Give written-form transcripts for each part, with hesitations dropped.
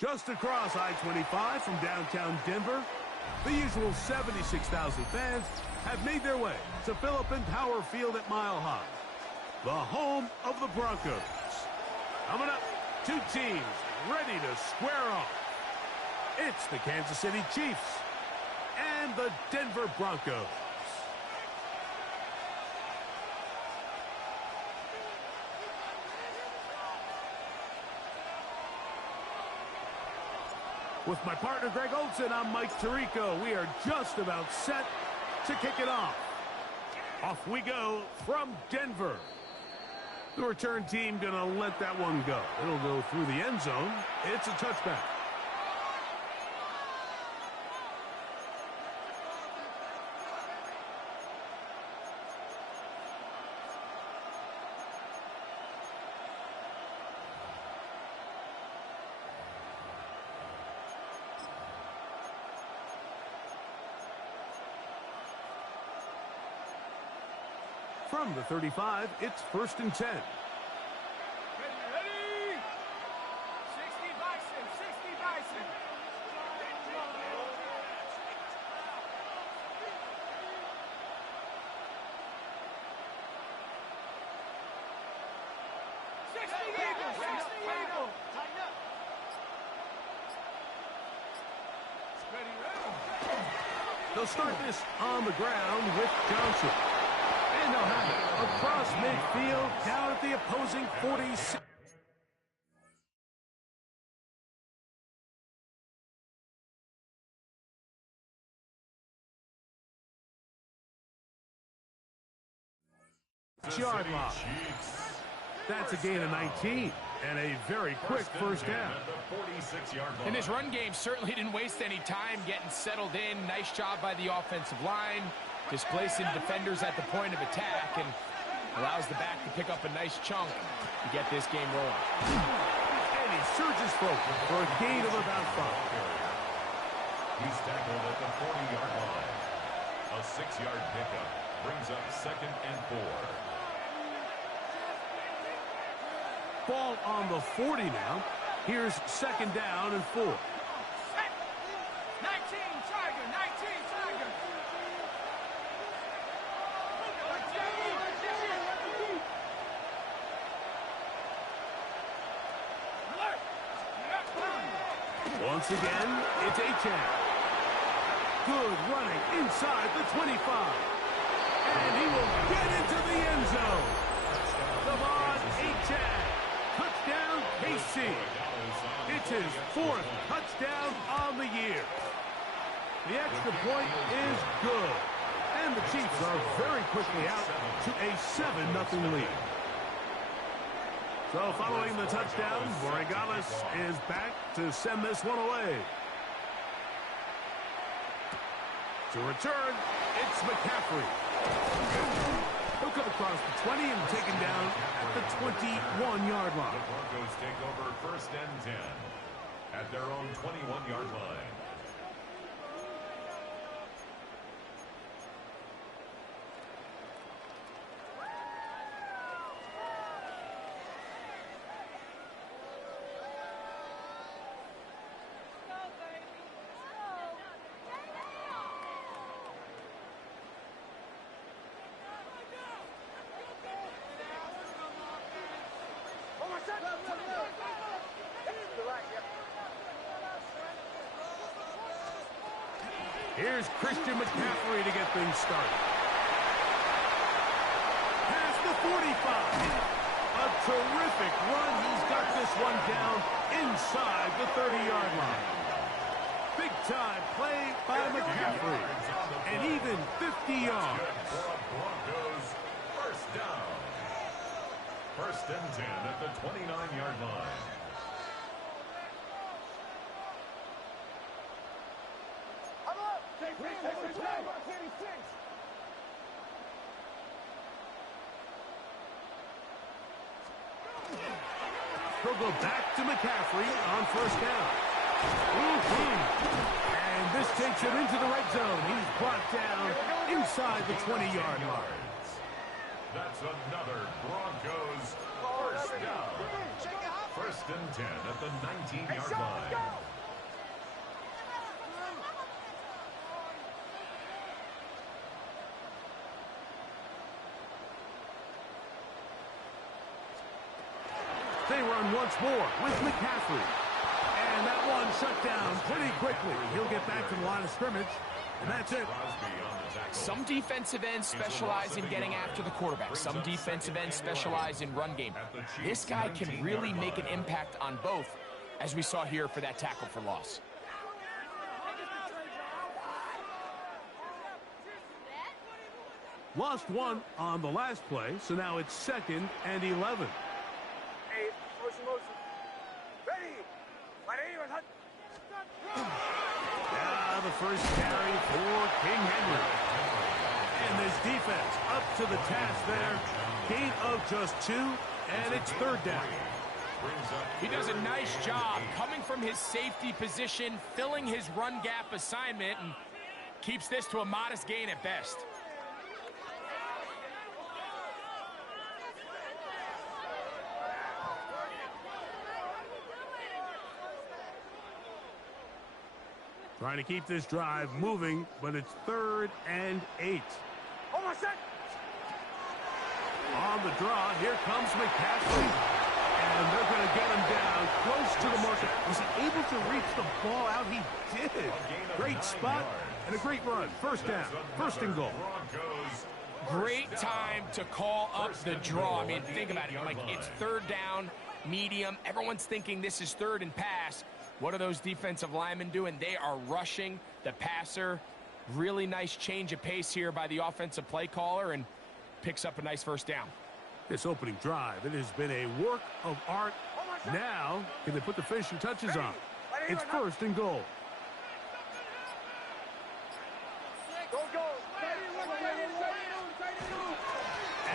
Just across I-25 from downtown Denver, the usual 76,000 fans have made their way to Philip Power Field at Mile High, the home of the Broncos. Coming up, two teams ready to square off. It's the Kansas City Chiefs and the Denver Broncos. With my partner, Greg Olson, I'm Mike Tirico. We are just about set to kick it off. Off we go from Denver. The return team going to let that one go. It'll go through the end zone. It's a touchback. From the 35, it's 1st and 10. Ready? 60 Bison, 60 Bison. They'll start this on the ground with Johnson. And they'll have it across midfield down at the opposing 46. Yard line. That's a gain of 19 and a very quick first down. And this run game certainly didn't waste any time getting settled in. Nice job by the offensive line, displacing defenders at the point of attack, and allows the back to pick up a nice chunk to get this game rolling. And he surges forward for a gain of about 5. He's tackled at the 40-yard line. A 6-yard pickup brings up 2nd and 4. Ball on the 40 now. Here's 2nd down and 4. 19 Tiger, 19 Tiger. Once again, it's Achane. Good running inside the 25. And he will get into the end zone. Devon Achane. Touchdown, KC. It's his 4th touchdown on the year. The extra point is good. And the Chiefs are very quickly out to a 7-0 lead. So following the touchdown, Borregales is back to send this one away. To return, it's McCaffrey. He'll come across the 20 and taken down at the 21-yard line. The Broncos take over 1st and 10 at their own 21-yard line. Here's Christian McCaffrey to get things started. Past the 45. A terrific run. He's got this one down inside the 30-yard line. Big-time play by McCaffrey. And even 50 yards. Broncos 1st down. 1st and 10 at the 29-yard line. He'll go back to McCaffrey on 1st down. And this takes him into the red zone. He's brought down inside the 20-yard line. That's another Broncos 1st down. First and 10 at the 19-yard line. They run once more with McCaffrey. And that one shut down pretty quickly. He'll get back to the line of scrimmage, and that's it. Some defensive ends specialize in getting after the quarterback. Some defensive ends specialize in run game. This guy can really make an impact on both, as we saw here for that tackle for loss. Lost one on the last play, so now it's 2nd and 11. Now the first carry for King Henry. And this defense up to the task there. Gain of just 2, and it's 3rd down. He does a nice job coming from his safety position, filling his run gap assignment, and keeps this to a modest gain at best. Trying to keep this drive moving, but it's 3rd and 8. On the draw, here comes McCaffrey. And they're going to get him down close to the marker. Was he able to reach the ball out? He did. Great spot and a great run. First down, 1st and goal. Great time to call up the draw. I mean, think about it. Like, it's 3rd down, medium. Everyone's thinking this is 3rd and pass. What are those defensive linemen doing? They are rushing the passer. Really nice change of pace here by the offensive play caller, and picks up a nice 1st down. This opening drive, it has been a work of art. Now, can they put the finishing touches on? It's 1st and goal.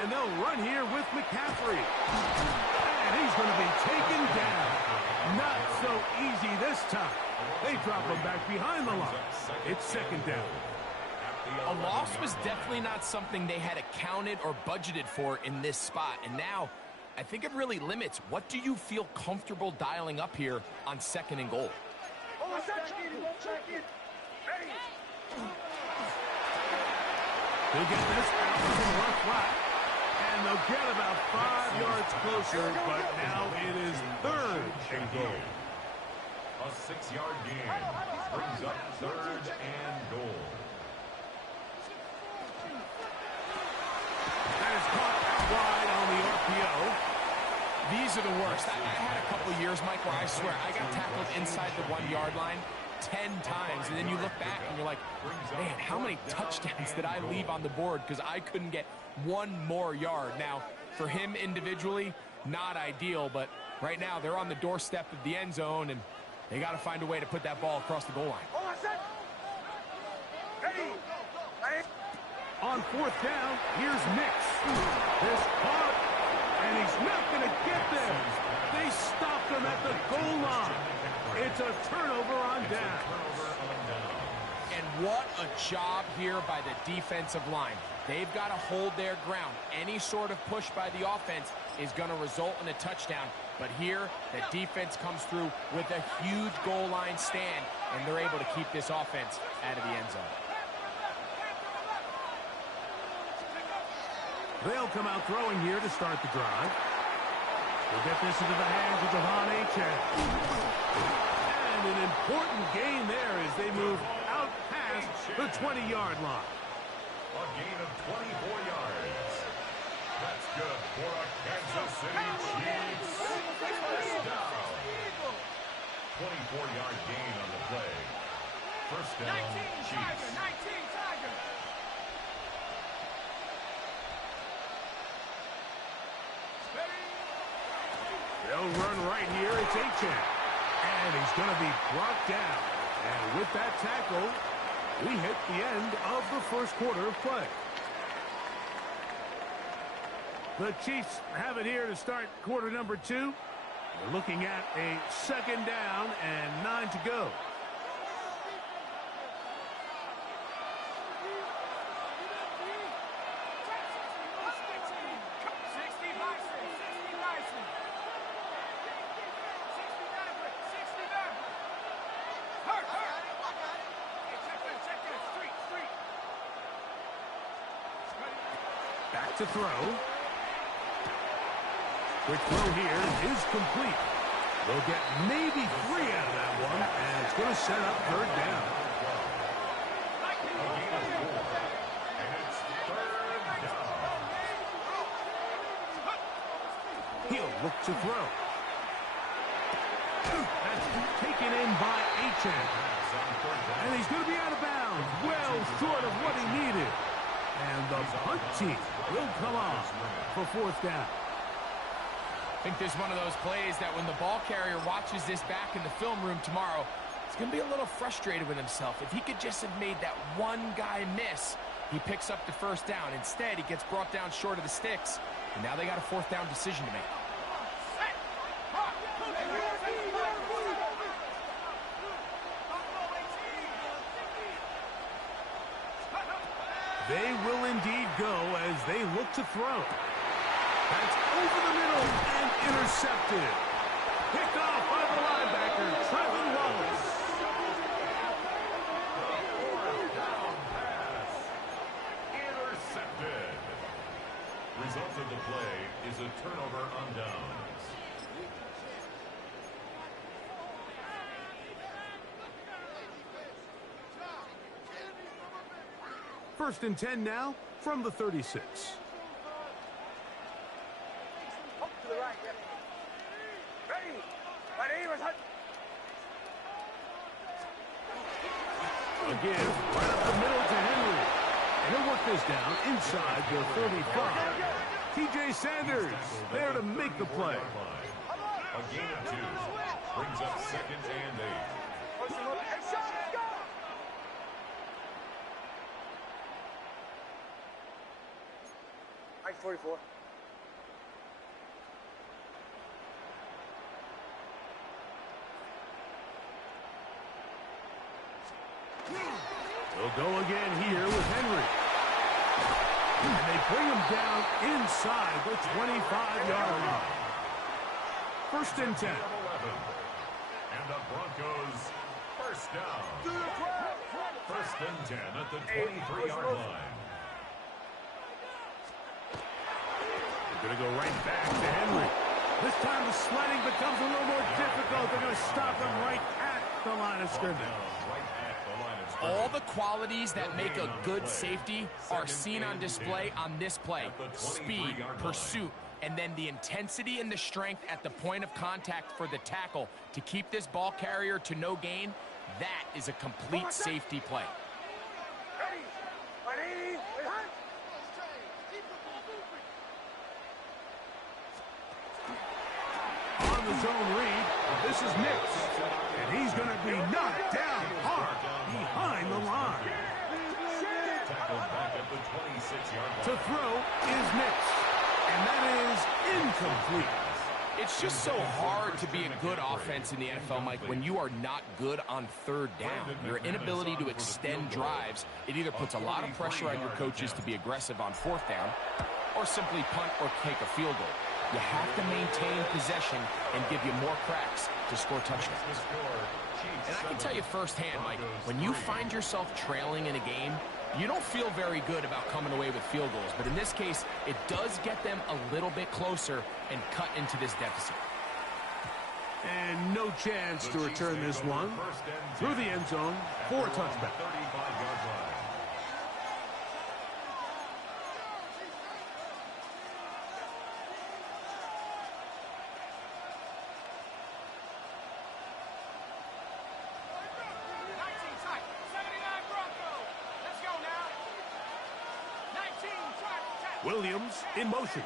And they'll run here with McCaffrey. And he's going to be taken down. Not so easy this time. They drop him back behind the line. It's 2nd down. A loss was definitely not something they had accounted or budgeted for in this spot. And now, I think it really limits. What do you feel comfortable dialing up here on 2nd and goal? They'll get this out to the left flat. And they'll get about 5 yards closer, but now it is 3rd and goal. A 6-yard gain brings up 3rd and goal. That is caught out wide on the RPO. These are the worst. I had a couple years, Mike, where I swear I got tackled inside the 1-yard line 10 times, and then you look back and you're like, man, how many touchdowns did I leave on the board because I couldn't get 1 more yard? Now, for him individually, not ideal, but right now they're on the doorstep of the end zone, and they got to find a way to put that ball across the goal line. On 4th down, here's Nix. This caught, and he's not going to get there. They stopped him at the goal line. It's a turnover on down. And what a job here by the defensive line. They've got to hold their ground. Any sort of push by the offense is going to result in a touchdown. But here, the defense comes through with a huge goal line stand, and they're able to keep this offense out of the end zone. They'll come out throwing here to start the drive. They'll get this into the hands of Devon Achane. And an important gain there as they move out past the 20-yard line. A gain of 24 yards. That's good for a Kansas City Chiefs first down. 24-yard gain on the play. First down, Chiefs. They'll run right here. It's Achane. And he's going to be brought down. And with that tackle, we hit the end of the 1st quarter of play. The Chiefs have it here to start quarter number 2. They're looking at a 2nd down and 9 to go. to throw. Quick throw here is complete. They'll get maybe 3 out of that one, and it's going to set up third down. He'll look to throw. That's taken in by Achan. And he's going to be out of bounds. Well short of what he needed. And the punt team will come on for fourth down. I think there's one of those plays that when the ball carrier watches this back in the film room tomorrow, he's going to be a little frustrated with himself. If he could just have made that one guy miss, he picks up the first down. Instead, he gets brought down short of the sticks, and now they got a fourth down decision to make. They will indeed go as they look to throw. That's over the middle and intercepted. Picked off by the linebacker, Trevin Wallace. Intercepted. Result of the play is a turnover on downs. First and 10 now from the 36. Again, right up the middle to Henry. And he'll work this down inside the 35. TJ Sanders there to make the play. A gain of 2 brings up 2nd and 8. 44. They'll go again here with Henry. And they bring him down inside the 25-yard line. First and 10. And the Broncos first down. First and 10 at the 23-yard line. They're going to go right back to Henry. This time the sledding becomes a little more difficult. They're going to stop him right at the line of scrimmage. All the qualities that make a good safety are seen on display on this play. Speed, pursuit, and then the intensity and the strength at the point of contact for the tackle to keep this ball carrier to no gain. That is a complete safety play. On the zone read, this is Nix. And he's going to be knocked down hard behind the line. Tackled back at the 26-yard line. To throw is Nix. And that is incomplete. It's just so hard to be a good offense in the NFL, Mike, when you are not good on third down. Your inability to extend drives, it either puts a lot of pressure on your coaches to be aggressive on fourth down or simply punt or take a field goal. You have to maintain possession and give you more cracks to score touchdowns. And I can tell you firsthand, Mike, when you find yourself trailing in a game, you don't feel very good about coming away with field goals. But in this case, it does get them a little bit closer and cut into this deficit. And no chance to return this one through the end zone for a touchback. Williams in motion.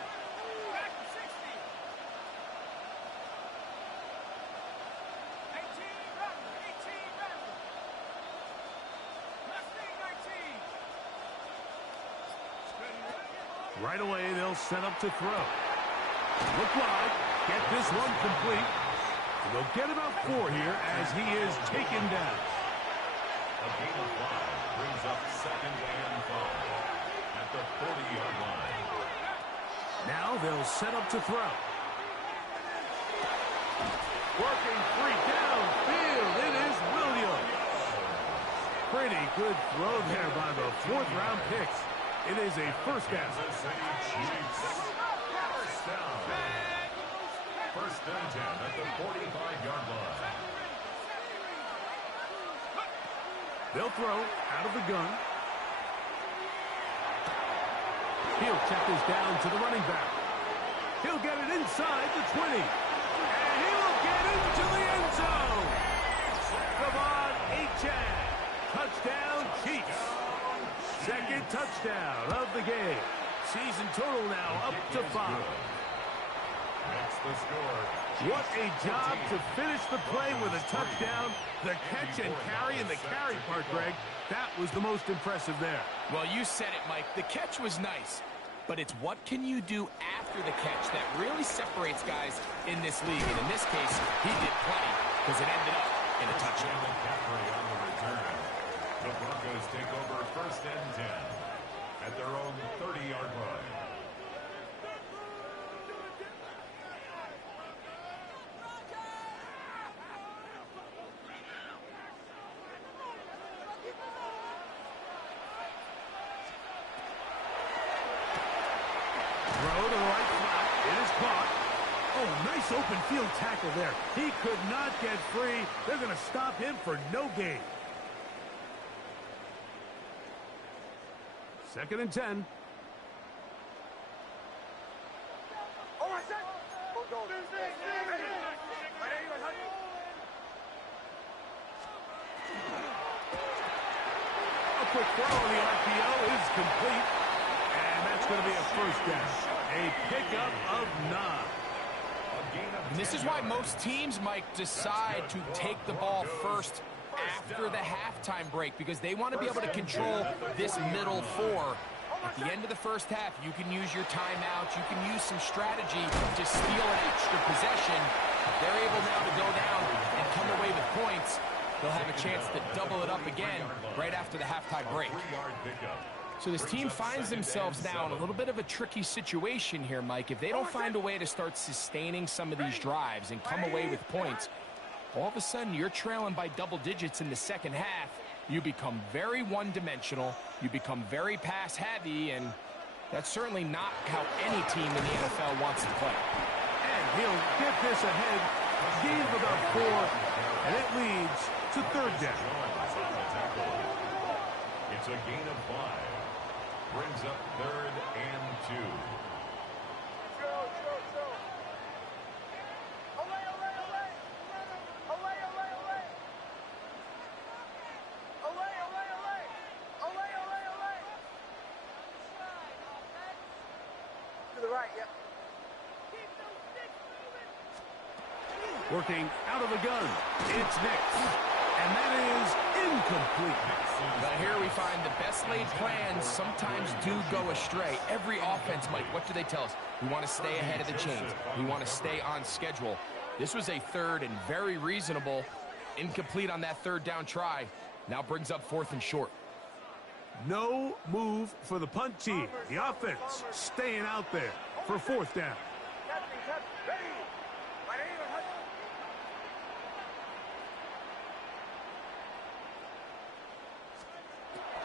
Right away, they'll set up to throw. Look wide. Get this one complete. And they'll get about 4 here as he is taken down. A gain of 5 brings up 2nd and 5 at the 40-yard line. Now they'll set up to throw. Working free downfield. It is Williams. Pretty good throw there by the 4th-round pick. It is a first down. Kansas City Chiefs. First down. First and 10 at the 45-yard line. They'll throw out of the gun. He'll check this down to the running back. He'll get it inside the 20. And he will get into the end zone. Devon Achane. Touchdown, Chiefs. Second touchdown of the game. Season total now up to 5. That's the score. What a job to finish the play with a touchdown. The catch and carry, and the carry part, Greg, that was the most impressive there. Well, you said it, Mike. The catch was nice, but it's what can you do after the catch that really separates guys in this league. And in this case, he did plenty because it ended up in a touchdown. McCaffrey on the return. The Broncos take over first and 10 at their own 30-yard line. Throw to the right flat. It is caught. Oh, nice open field tackle there. He could not get free. They're going to stop him for no gain. Second and 10. A quick throw on the RPO is complete. And that's going to be a first down. A pickup of 9. And this is why most teams, Mike, decide to take the ball first after the halftime break, because they want to be able to control this middle 4. At the end of the first half, you can use your timeouts, you can use some strategy to steal an extra possession. If they're able now to go down and come away with points, they'll have a chance to double it up again right after the halftime break. So this team finds themselves now in a little bit of a tricky situation here, Mike. If they don't find a way to start sustaining some of these drives and come away with points, all of a sudden you're trailing by double digits in the second half. You become very one-dimensional, you become very pass-heavy, and that's certainly not how any team in the NFL wants to play. And he'll get this ahead. Gain of about 4, and it leads to third down. It's a gain of 5. Brings up third and 2. Working out of the gun. It's Nix. And that is incomplete. But here we find the best laid plans sometimes do go astray. Every offense, Mike, what do they tell us? We want to stay ahead of the chains. We want to stay on schedule. This was a third and very reasonable. Incomplete on that third down try. Now brings up fourth and short. No move for the punt team. The offense staying out there for fourth down.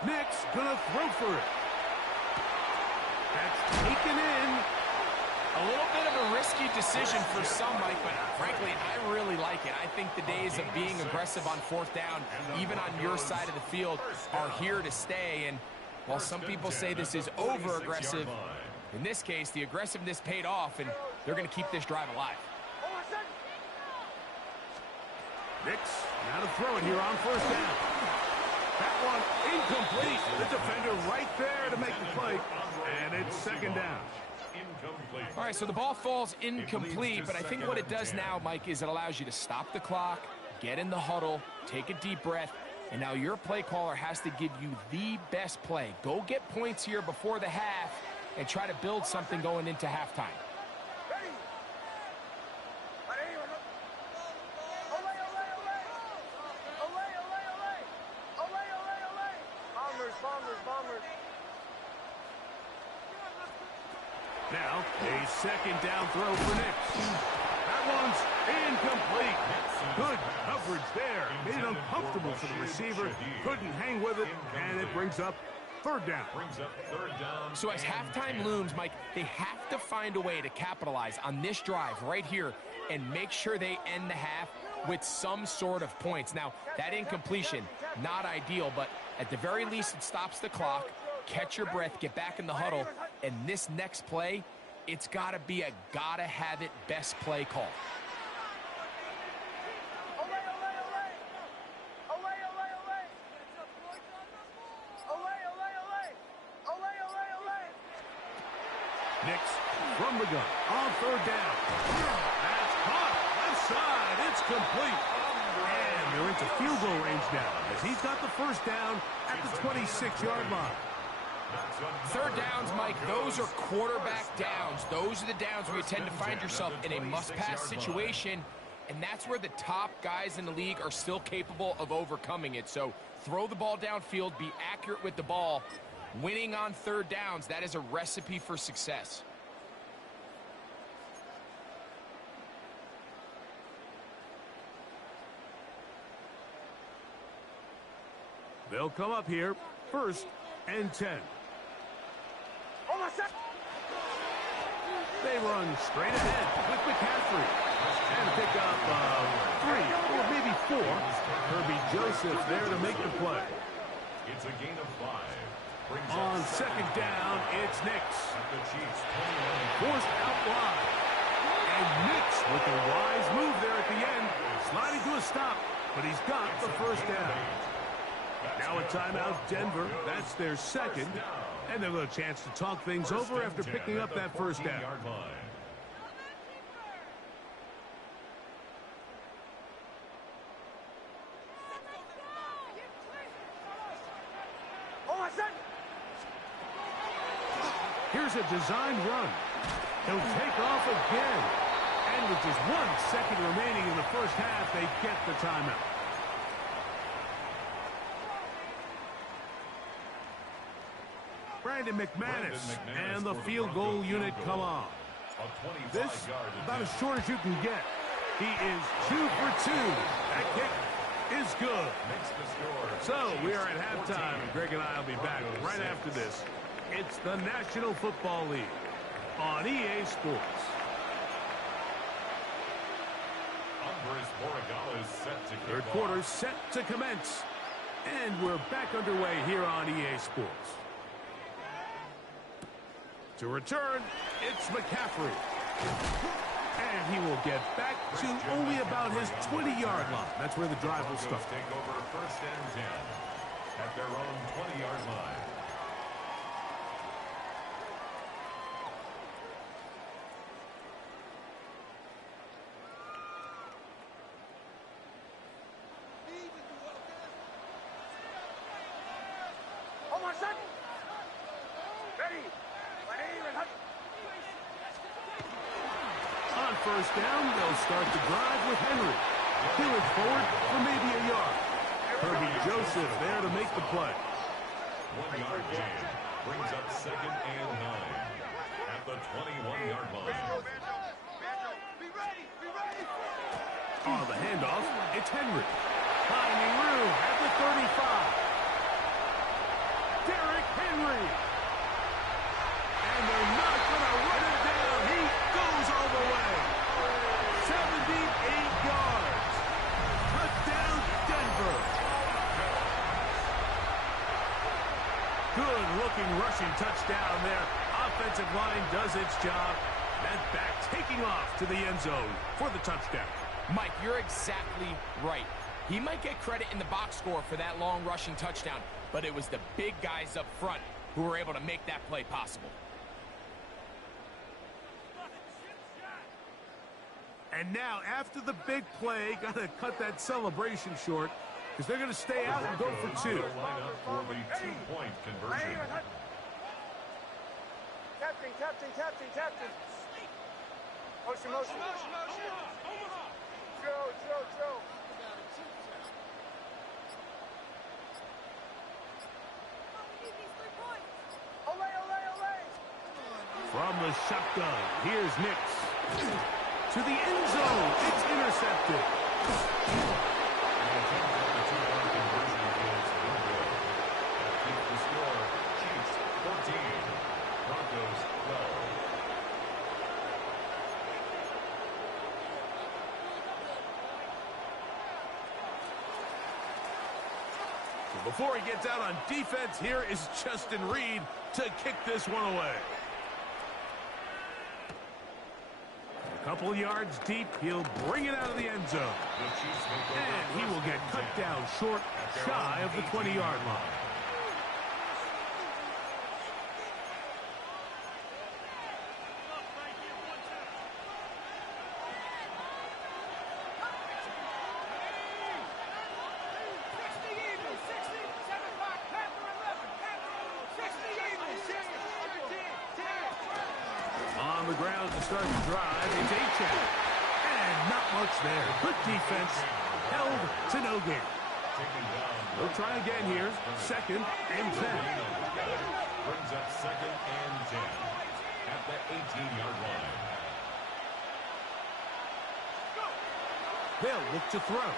Nix gonna throw for it. That's taken in. A little bit of a risky decision for some, Mike, but frankly, I really like it. I think the days of being aggressive on fourth down, even on your side of the field, are here to stay. And while some people say this is over-aggressive, in this case, the aggressiveness paid off, and they're going to keep this drive alive. Nix now to throw it here on first down. That one incomplete. The defender right there to make the play, and it's second down. All right, so the ball falls incomplete, but I think what it does now, Mike, is it allows you to stop the clock, get in the huddle, take a deep breath, and now your play caller has to give you the best play. Go get points here before the half and try to build something going into halftime. Now, a second down throw for Nix. That one's incomplete. Good coverage there. Made it uncomfortable for the receiver. Couldn't hang with it, and it brings up third down. Brings up third down. So as halftime looms, Mike, they have to find a way to capitalize on this drive right here and make sure they end the half with some sort of points. Now, that incompletion, not ideal, but at the very least, it stops the clock. Catch your breath, get back in the huddle, and this next play, it's got to be a gotta-have-it best play call. Nix from the gun on third down. That's caught. Left side. It's complete. And they're into field goal range now as he's got the first down at the 26-yard line. Third downs, Mike, those are quarterback downs. Those are the downs where you tend to find yourself in a must-pass situation, and that's where the top guys in the league are still capable of overcoming it. So throw the ball downfield, be accurate with the ball. Winning on third downs, that is a recipe for success. They'll come up here, 1st and 10. They run straight ahead with McCaffrey. And pick up 3 or maybe 4. Herbie Joseph there to make the play. It's a gain of 5. On second down, it's Nix. Forced out wide. And Nix with a wise move there at the end. Sliding to a stop, but he's got the first down. Now a timeout, Denver. That's their second. And they'll have a chance to talk things over after picking up that first down. Here's a designed run. He'll take off again. And with just 1 second remaining in the first half, they get the timeout. Brandon McManus and the field goal unit come on. This about as short as you can get. He is 2 for 2. That kick is good. So we are at halftime. Greg and I will be back right after this. It's the National Football League on EA Sports. Third quarter set to commence. And we're back underway here on EA Sports. To return, it's McCaffrey. And he will get back to only about his 20-yard line. That's where the drive will start. Take over 1st and 10 at their own 20-yard line. On first down, they'll start the drive with Henry. He'll it forward for maybe a yard. Herbie Joseph there to make the play. 1-yard gain brings up 2nd and 9 at the 21-yard line. On the handoff, it's Henry. Finding room at the 35. Derrick Henry. And they're not going to run him down. He goes all the way. 78 yards. Touchdown, Denver. Good-looking rushing touchdown there. Offensive line does its job. That back taking off to the end zone for the touchdown. Mike, you're exactly right. He might get credit in the box score for that long rushing touchdown, but it was the big guys up front who were able to make that play possible. And now, after the big play, got to cut that celebration short because they're going to stay out and go for 2. Line up for the 2-point conversion. Captain. Motion. Joe. From the shotgun, here's Nix. To the end zone, it's intercepted. So before he gets out on defense, here is Justin Reed to kick this one away. A couple yards deep, he'll bring it out of the end zone. And he will get cut down short, shy of the 20-yard line. On the ground to start the drive, it's Achane. And not much there. Good defense, held to no gain. We'll try again here. 2nd and 10. Brings up 2nd and 10 at the 18-yard line. They'll look to throw.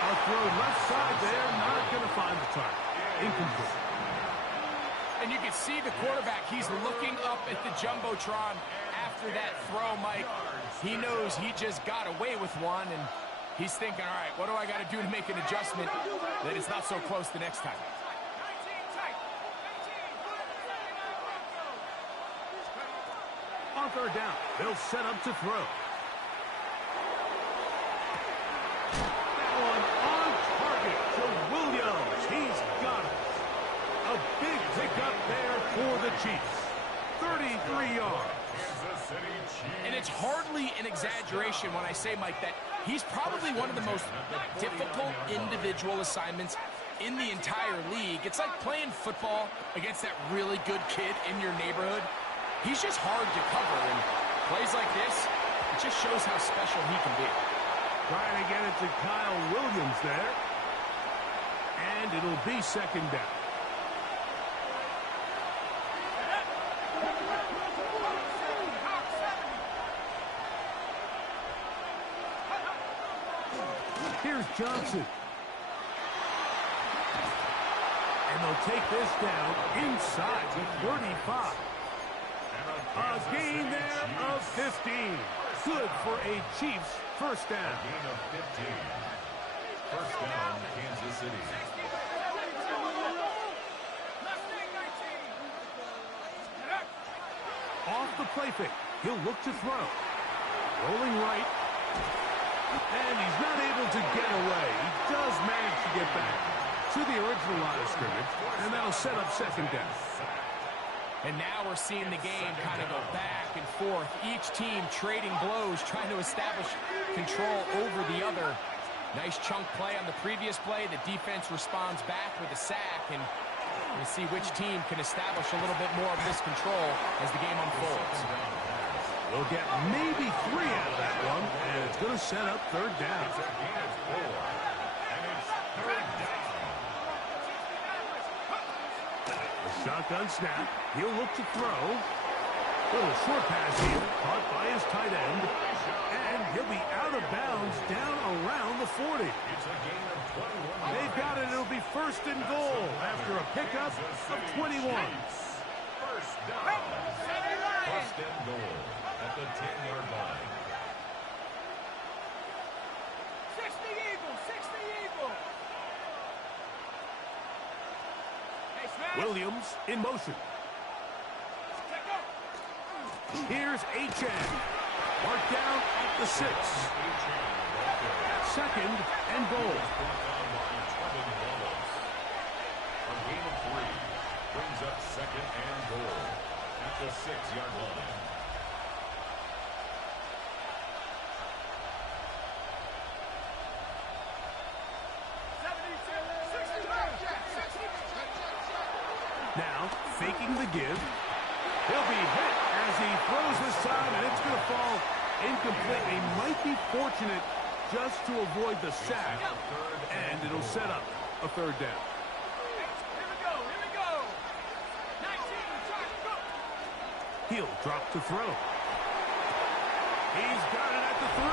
A throw left side there, not going to find the target. Incomplete. And you can see the quarterback, he's looking up at the Jumbotron after that throw, Mike. He knows he just got away with one, and he's thinking, all right, what do I got to do to make an adjustment that it's not so close the next time? On 3rd down, they'll set up to throw. That one on target to Williams. He's got it. A big pickup there for the Chiefs. 33 yards. And it's hardly an exaggeration when I say, Mike, that he's probably one of the most difficult individual assignments in the entire league. It's like playing football against that really good kid in your neighborhood. He's just hard to cover, and plays like this, it just shows how special he can be. Trying to get it to Kyle Williams there. And it'll be 2nd down. Here's Johnson. And they'll take this down inside the 35. A gain there of 15. Good for a Chiefs first down. A gain of 15. First down, Kansas City. Off the play fake. He'll look to throw. Rolling right. And he's not able to get away. He does manage to get back to the original line of scrimmage, and that'll set up 2nd down. And now we're seeing the game kind of go back and forth. Each team trading blows, trying to establish control over the other. Nice chunk play on the previous play. The defense responds back with a sack, and we'll see which team can establish a little bit more of this control as the game unfolds. We'll get maybe 3 out of that one, and it's going to set up 3rd down. It's a gain of 4, and it's 3rd down. A shotgun snap. He'll look to throw. Little short pass here, caught by his tight end, and he'll be out of bounds down around the 40. It's a gain of 21. They've got it. It'll be 1st and goal after a pickup of 21. First down. 1st and goal at the 10-yard line. 60 Eagles, 60 Eagles. Williams in motion. Here's Achane. Marked down at the 6. 2nd and goal. A gain of 3 brings up 2nd and goal at the 6-yard line. Now, faking the give. He'll be hit as he throws this time, and it's going to fall incomplete. He might be fortunate just to avoid the sack, and it'll set up a 3rd down. Here we go. 19, try, go. He'll drop to throw. He's got it at the 3.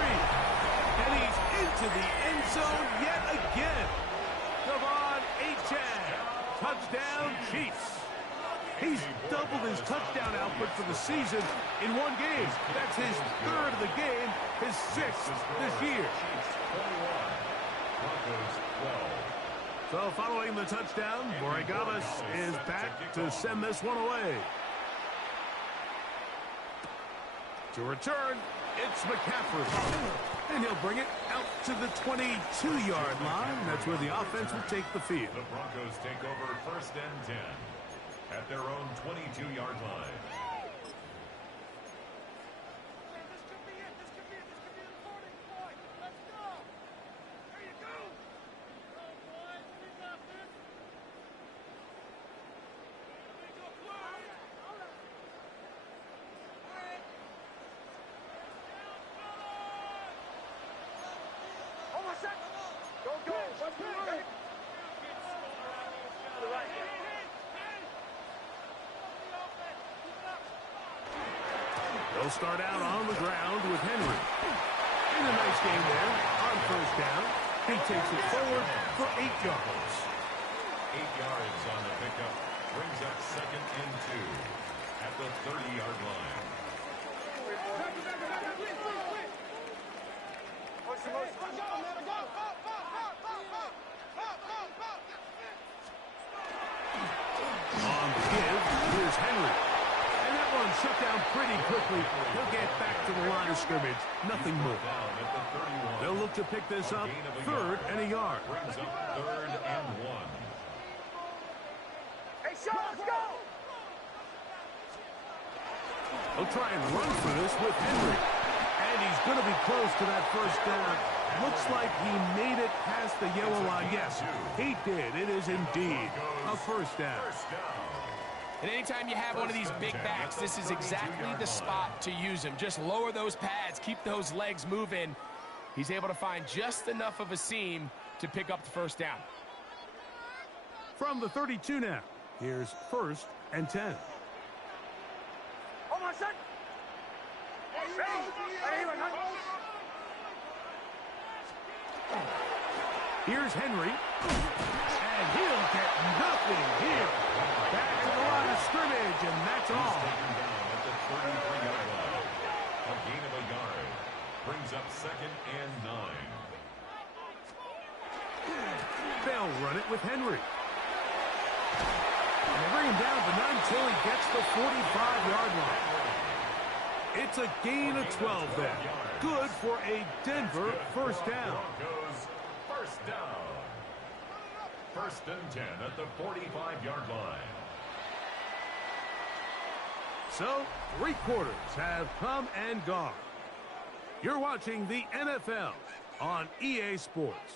And he's into the end zone yet again. Devon Achane. Touchdown, Chiefs. He's doubled his touchdown output for the season in one game. That's his 3rd of the game, his 6th this year. Broncos 12. So following the touchdown, Borregales is back to send this one away. To return, it's McCaffrey. And he'll bring it out to the 22-yard line. That's where the offense will take the field. The Broncos take over 1st and 10 at their own 22-yard line. This could be it. This could be it. This could be the turning point. Let's go. There you go. Go, boys. We got this. We go close. All right. Hold on a sec. Go. Let's go. To the right. They'll start out on the ground with Henry. In a nice game there on 1st down. He takes it forward for 8 yards. 8 yards on the pickup. Brings up 2nd and 2 at the 30-yard line. On the give, here's Henry. And that one shut down pretty quickly. He'll get back to the line of scrimmage. Nothing more. Down at the 31. They'll look to pick this up 3rd and a yard. Brings up 3rd and 1. Hey, Sean, let's go! They'll try and run for this with Henry. And he's going to be close to that 1st down. Looks like he made it past the yellow line. Yes, he did. It is indeed a 1st down. And anytime you have one of these big backs, this is exactly the spot to use him. Just lower those pads, keep those legs moving. He's able to find just enough of a seam to pick up the 1st down. From the 32 now, here's 1st and 10. Hold on a sec. Ready? Here's Henry. And he'll get nothing here. Back to the line of scrimmage, and that's all. Taken down at the 33-yard line. A gain of a yard. Brings up 2nd and 9. They'll run it with Henry. And they bring him down, but not until he gets the 45-yard line. It's a gain of 12 there. Good for a Denver 1st down. Broncos 1st down. 1st and 10 at the 45-yard line. So, 3 quarters have come and gone. You're watching the NFL on EA Sports.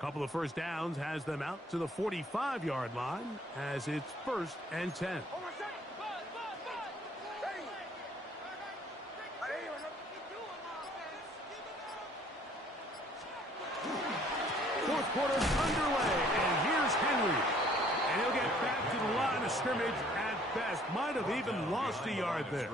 Couple of 1st downs has them out to the 45-yard line as it's 1st and 10. Fourth quarter's underway, and here's Henry. And he'll get back to the line of scrimmage at best. Might have even lost a yard there.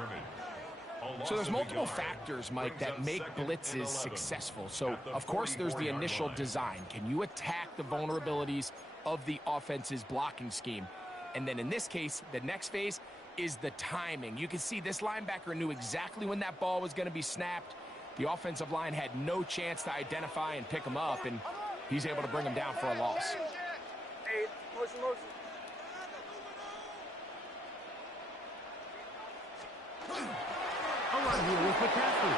So there's multiple factors, Mike, that make blitzes successful. So, of course, there's the initial design. Can you attack the vulnerabilities of the offense's blocking scheme? And then in this case, the next phase is the timing. You can see this linebacker knew exactly when that ball was going to be snapped. The offensive line had no chance to identify and pick him up, and he's able to bring him down for a loss. Hey, motion. Around here with McCaffrey.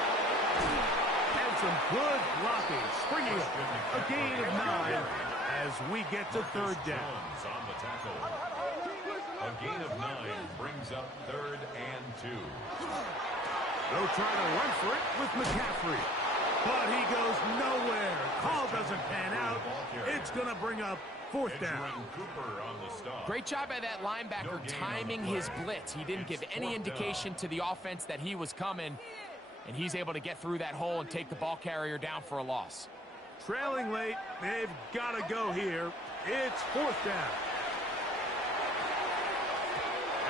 And some good blocking. Springing up. A gain of 9 as we get to 3rd down. On the tackle. A gain of 9 brings up 3rd and 2. They'll try to run for it with McCaffrey. But he goes nowhere. Call doesn't pan out. It's going to bring up 4th down. Cooper on the stop. Great job by that linebacker timing his blitz. He didn't give any indication to the offense that he was coming, and he's able to get through that hole and take the ball carrier down for a loss. Trailing late, they've got to go here. It's 4th down.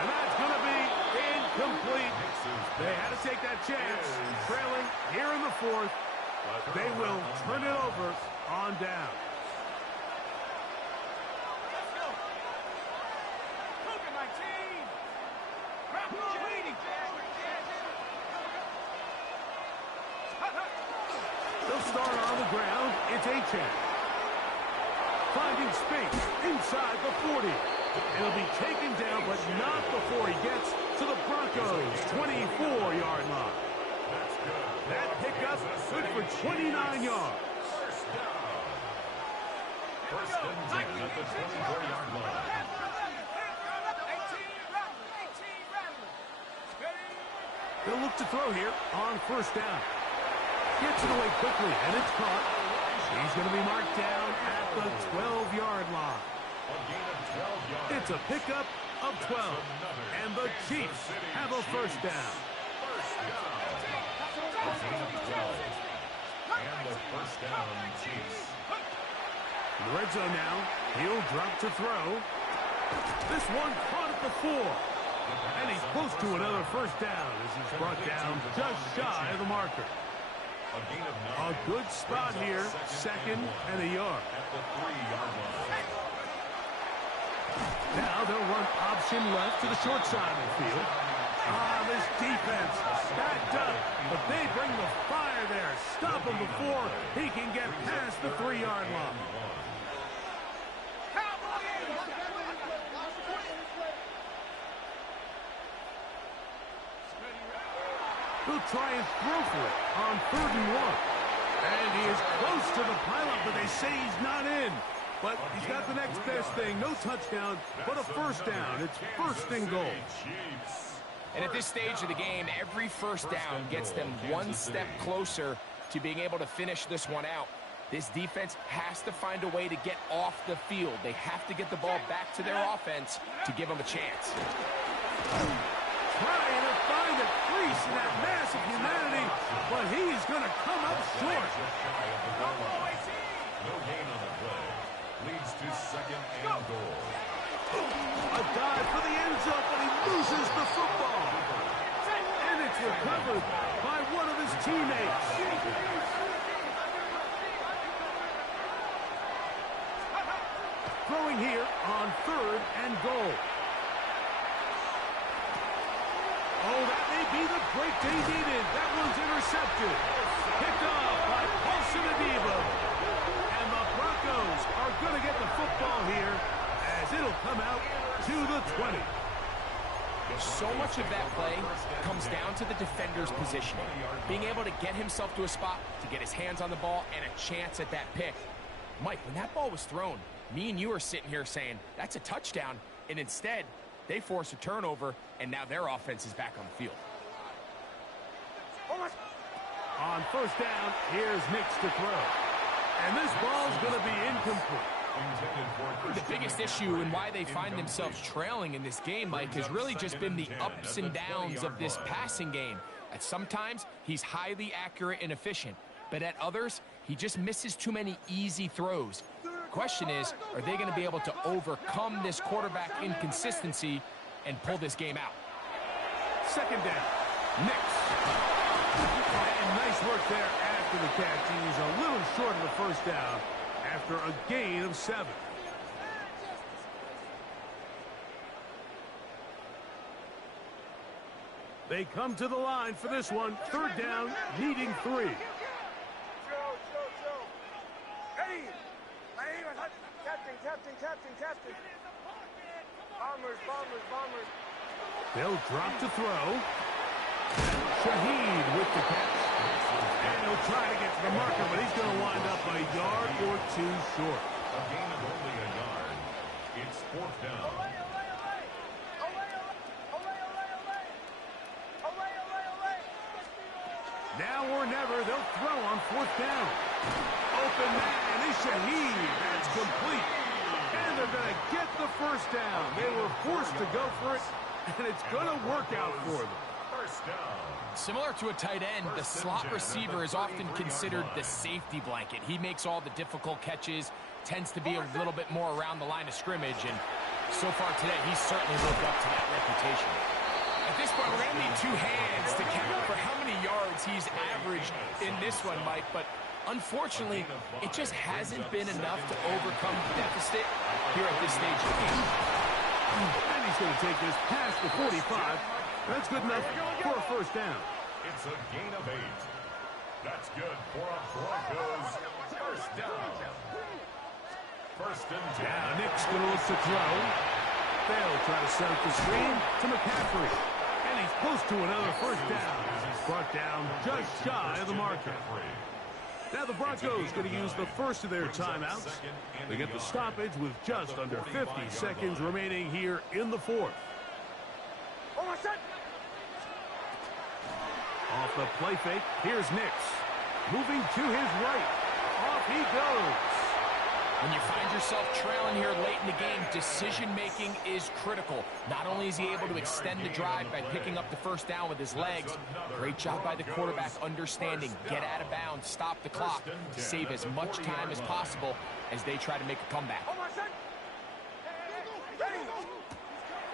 And that's going to be incomplete. They had to take that chance. Trailing here in the 4th. They will turn it over on down. Look at my team. They'll start on the ground. It's A-Chan. Finding space inside the 40. It'll be taken down, but not before he gets to the Broncos' 24-yard line. That pickup good for 29 yards. First and 10 at the 24-yard line. They'll look to throw here on 1st down. Gets it away quickly, and it's caught. He's going to be marked down at the 12-yard line. It's a pickup of 12, and the Chiefs have a 1st down. And the 1st down, Chiefs. In the red zone now, he'll drop to throw. This one caught at the 4. And he's close to another 1st down as he's brought down just shy of the marker. A good spot here, 2nd and a yard. At the 3-yard line. Now they'll run option left to the short side of the field. This defense backed up, but they bring the fire there. Stop him before he can get past the 3-yard line. He'll try and throw for it on 3rd and 1. And he is close to the pileup, but they say he's not in. But he's got the next best thing. No touchdown, but a 1st down. It's 1st and goal. And at this stage of the game, every 1st down gets them one step closer to being able to finish this one out. This defense has to find a way to get off the field. They have to get the ball back to their offense to give them a chance. Trying to find a crease in that mass of humanity, but he's going to come up short. No gain on the play. Leads to 2nd and goal. A dive for the end zone, but he loses the football. And it's recovered by one of his teammates. Throwing here on 3rd and goal. Oh, that may be the break they needed. That one's intercepted. Picked off by Paulson Adebo. And the Broncos are going to get the football here as it'll come out to the 20. So much of that play comes down to the defender's positioning. Being able to get himself to a spot, to get his hands on the ball, and a chance at that pick. Mike, when that ball was thrown, me and you are sitting here saying, that's a touchdown. And instead, they force a turnover, and now their offense is back on the field. On 1st down, here's Nix to throw. And this ball's going to be incomplete. The biggest issue and why they find themselves trailing in this game, Mike, has really just been the ups and downs of this passing game. At sometimes, he's highly accurate and efficient, but at others, he just misses too many easy throws. The question is, are they going to be able to overcome this quarterback inconsistency and pull this game out? 2nd down, Nix. And nice work there after the catch. He was a little short of the 1st down after a gain of 7. They come to the line for this one. 3rd down, needing 3. Captain. Bombers. They'll drop to throw. Shaheed with the catch. And he'll try to get to the marker, but he's going to wind up a yard or 2 short. A gain of only a yard. It's 4th down. Now or never, they'll throw on 4th down. Open man is Shaheed. That's complete. And they're going to get the 1st down. They were forced to go for it, and it's going to work out for them. First down. Similar to a tight end, the slot receiver is often considered the safety blanket. He makes all the difficult catches, tends to be a little bit more around the line of scrimmage, and so far today, he's certainly lived up to that reputation. At this point, we're going to need two hands to count for how many yards he's averaged in this one, Mike, but unfortunately, it just hasn't been enough to overcome the deficit here at this stage of the game. And he's going to take this past the 45. That's good enough for a first down. It's a gain of 8. That's good for a Broncos first down. First and 10. Yeah, Nick's going to look to throw. They'll try to set up the screen to McCaffrey. And he's close to another first down. He's brought down just shy of the marker. Now the Broncos going to use the first of their timeouts. They get the stoppage with just under 50 seconds remaining here in the fourth. Off the play fake, here's Nix. Moving to his right. Off he goes. When you find yourself trailing here late in the game, decision-making is critical. Not only is he able to extend the drive by picking up the first down with his legs, great job by the quarterback understanding, get out of bounds, stop the clock to save as much time as possible as they try to make a comeback.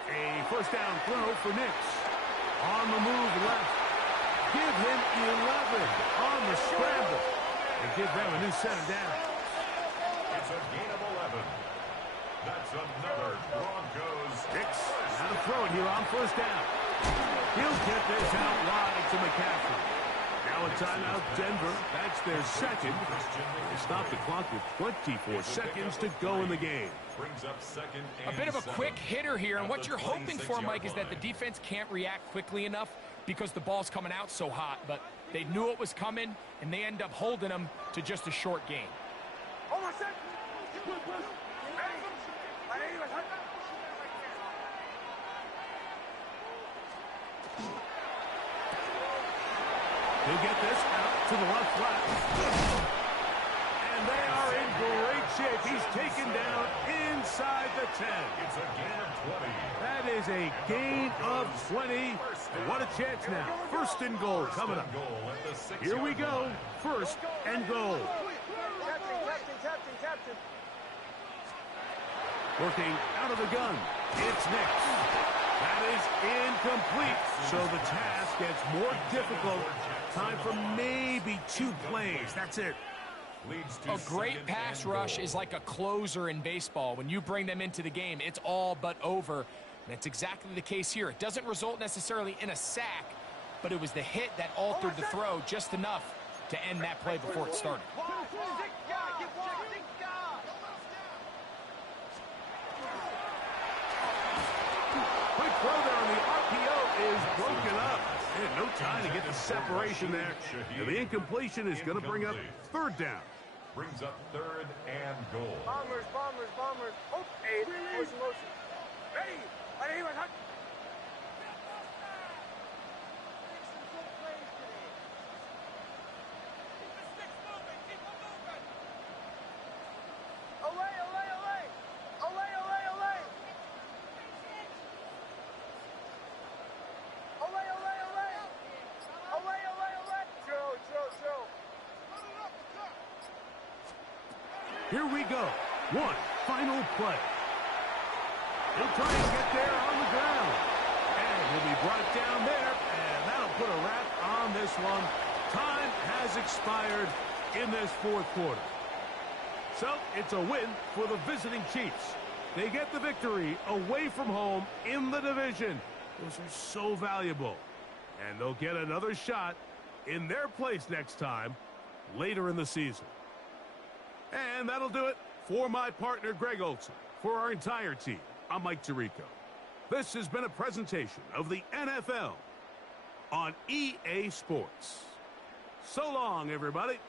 A first down throw for Nix. On the move left. Give him 11 on the scramble. And give them a new set of downs. It's a gain of 11. That's another Broncos. Nix out of throwing here on first down. He'll get this out wide to McCaffrey. Now a timeout, Denver. That's their second. They stop the clock with 24 seconds to go in the game. Brings up second and A bit of a 7. quick hitter here, and what you're hoping for, 26-yard Mike, is that the line. defense can't react quickly enough because the ball's coming out so hot, but they knew it was coming, and they end up holding them to just a short game. He'll get this out to the left flat. And they are in great shape. He's taken down inside the 10. It's a gain of 20. That is a gain of 20. And what a chance now. First and goal coming up. Goal at the 6-yard Here we go. line. First and goal. Captain. Working out of the gun. It's Nix. That is incomplete. So the task gets more difficult. Time for maybe 2 plays. That's it. Leads to A great second pass and rush goal. is like a closer in baseball. When you bring them into the game, it's all but over. That's exactly the case here. It doesn't result necessarily in a sack, but it was the hit that altered the throw just enough to end that play before it started. Quick throw there on the RPO is broken up. And no time to get the separation there. And the incompletion is going to bring up third down. Brings up third and goal. Bombers. Oh, hey, motion. Ready. Here we go. One final play. He'll try and get there on the ground. And he'll be brought down there. And that'll put a wrap on this one. Time has expired in this fourth quarter. So it's a win for the visiting Chiefs. They get the victory away from home in the division. Those are so valuable. And they'll get another shot in their place next time later in the season. And that'll do it for my partner, Greg Olson. For our entire team, I'm Mike Tirico. This has been a presentation of the NFL on EA Sports. So long, everybody.